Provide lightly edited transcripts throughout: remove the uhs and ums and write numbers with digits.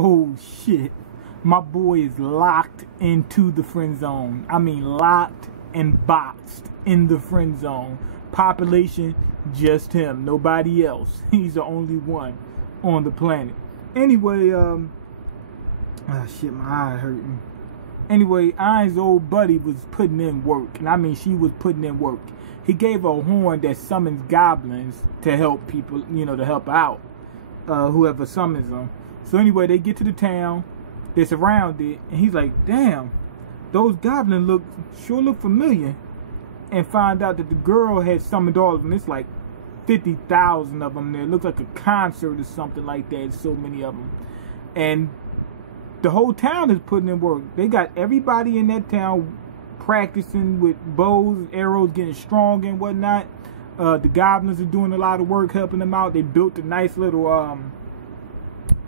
Oh shit. My boy is locked into the friend zone. I mean locked and boxed in the friend zone. Population, just him. Nobody else. He's the only one on the planet. Anyway, shit, my eye hurting. Anyway, Iron's old buddy was putting in work. And I mean she was putting in work. He gave her a horn that summons goblins to help people, you know, to help out whoever summons them. So anyway, they get to the town, they surround it, and he's like, damn, those goblins sure look familiar. And find out that the girl had summoned all of them. It's like 50,000 of them there. It looks like a concert or something like that. So many of them. And the whole town is putting in work. They got everybody in that town practicing with bows, arrows, getting strong and whatnot. The goblins are doing a lot of work, helping them out. They built a nice little,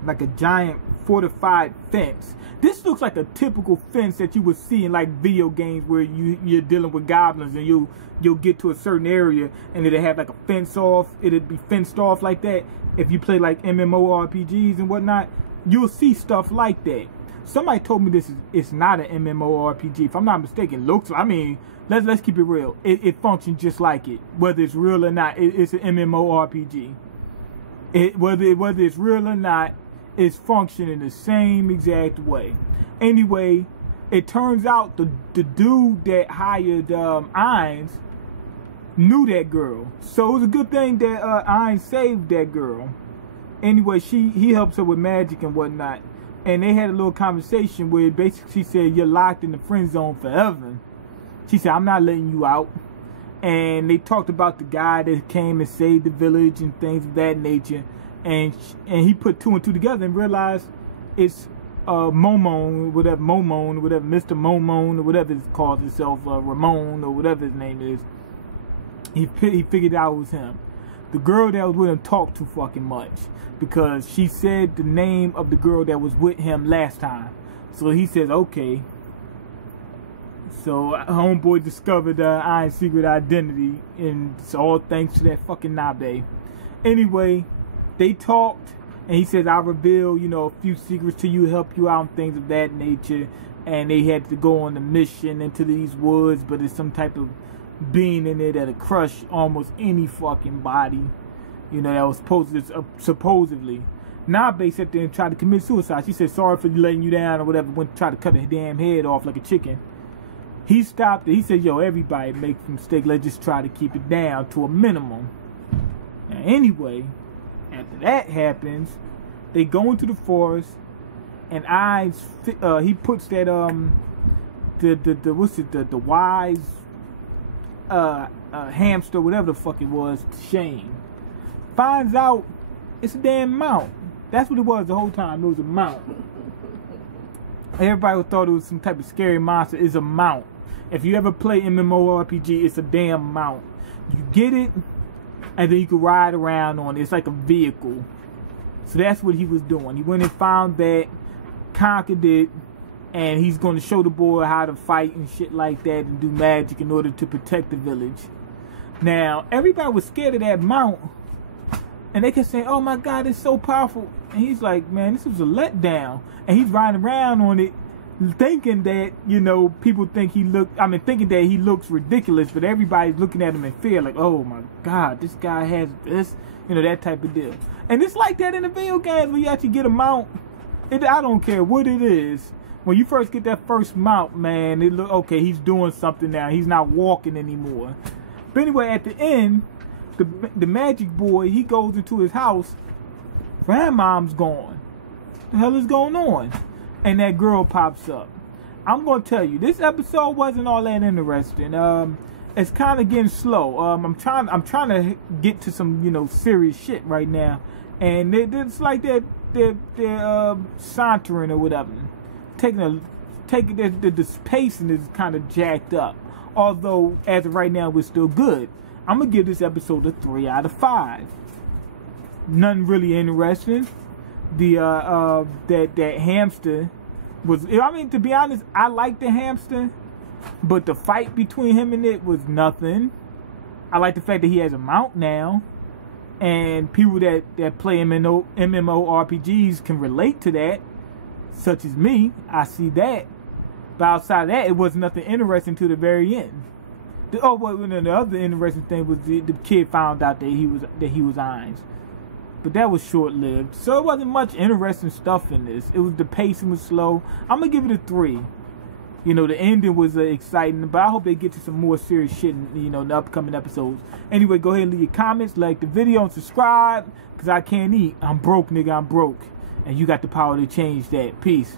like a giant fortified fence. This looks like a typical fence that you would see in like video games where you're dealing with goblins and you'll get to a certain area and it'll have like a fence off. It'll be fenced off like that. If you play like MMORPGs and whatnot, you'll see stuff like that. Somebody told me it's not an MMORPG. If I'm not mistaken, looks. I mean, let's keep it real. It functions just like it, whether it's real or not. It's an MMORPG. Whether it's real or not, it's functioning the same exact way. Anyway, it turns out the dude that hired Irons knew that girl, so it was a good thing that Irons saved that girl. Anyway, he helps her with magic and whatnot. And they had a little conversation where basically she said, you're locked in the friend zone forever. She said, I'm not letting you out. And they talked about the guy that came and saved the village and things of that nature. And he put two and two together and realized it's Momon, whatever, Mr. Momon, or whatever it calls itself, Ramon, or whatever his name is. He figured out it was him. The girl that was with him talked too fucking much because she said the name of the girl that was with him last time. So he says, okay. So homeboy discovered Iron's secret identity, and it's all thanks to that fucking Nabe. Anyway, they talked, and he says, I'll reveal, you know, a few secrets to you, help you out, and things of that nature. And they had to go on a mission into these woods, but there's some type of being in there that'll crush almost any fucking body, you know, that was supposedly. Nabe sat there and tried to commit suicide. She said, sorry for letting you down or whatever, went to try to cut her damn head off like a chicken. He stopped it. He said, yo, everybody makes a mistake. Let's just try to keep it down to a minimum. Now, anyway, after that happens, they go into the forest, and he puts that the wise hamster, whatever the fuck it was, to shame. Finds out it's a damn mount. That's what it was the whole time. It was a mount. Everybody thought it was some type of scary monster. It's a mount. If you ever play MMORPG, it's a damn mount. You get it, and then you can ride around on it. It's like a vehicle. So that's what he was doing. He went and found that, conquered it, and he's going to show the boy how to fight and shit like that and do magic in order to protect the village. Now, everybody was scared of that mount, and they kept saying, oh my God, it's so powerful. And he's like, man, this was a letdown. And he's riding around on it, thinking that, you know, people think thinking that he looks ridiculous, but everybody's looking at him in fear, like, oh my God, this guy has this, you know, that type of deal. And it's like that in the video games when you actually get a mount. I don't care what it is. When you first get that first mount, man, it look okay, he's doing something now. He's not walking anymore. But anyway, at the end, the magic boy, he goes into his house. Grandmom's gone. What the hell is going on? And that girl pops up. I'm gonna tell you, this episode wasn't all that interesting. It's kind of getting slow. I'm trying to get to some, you know, serious shit right now, and it's like they're sauntering or whatever. The pacing is kind of jacked up. Although as of right now, we're still good. I'm gonna give this episode a 3 out of 5. Nothing really interesting. That hamster was, I mean, to be honest, I like the hamster, but the fight between him and it was nothing. I like the fact that he has a mount now, and people that play MMORPGs can relate to that. such as me, I see that. But outside of that, it was nothing interesting to the very end. The other interesting thing was the kid found out that he was Ainz. But that was short-lived. So it wasn't much interesting stuff in this. It was, the pacing was slow. I'm going to give it a 3. You know, the ending was exciting, but I hope they get to some more serious shit in, you know, in the upcoming episodes. Anyway, go ahead and leave your comments, like the video, and subscribe, because I can't eat. I'm broke, nigga, I'm broke. And you got the power to change that. Peace.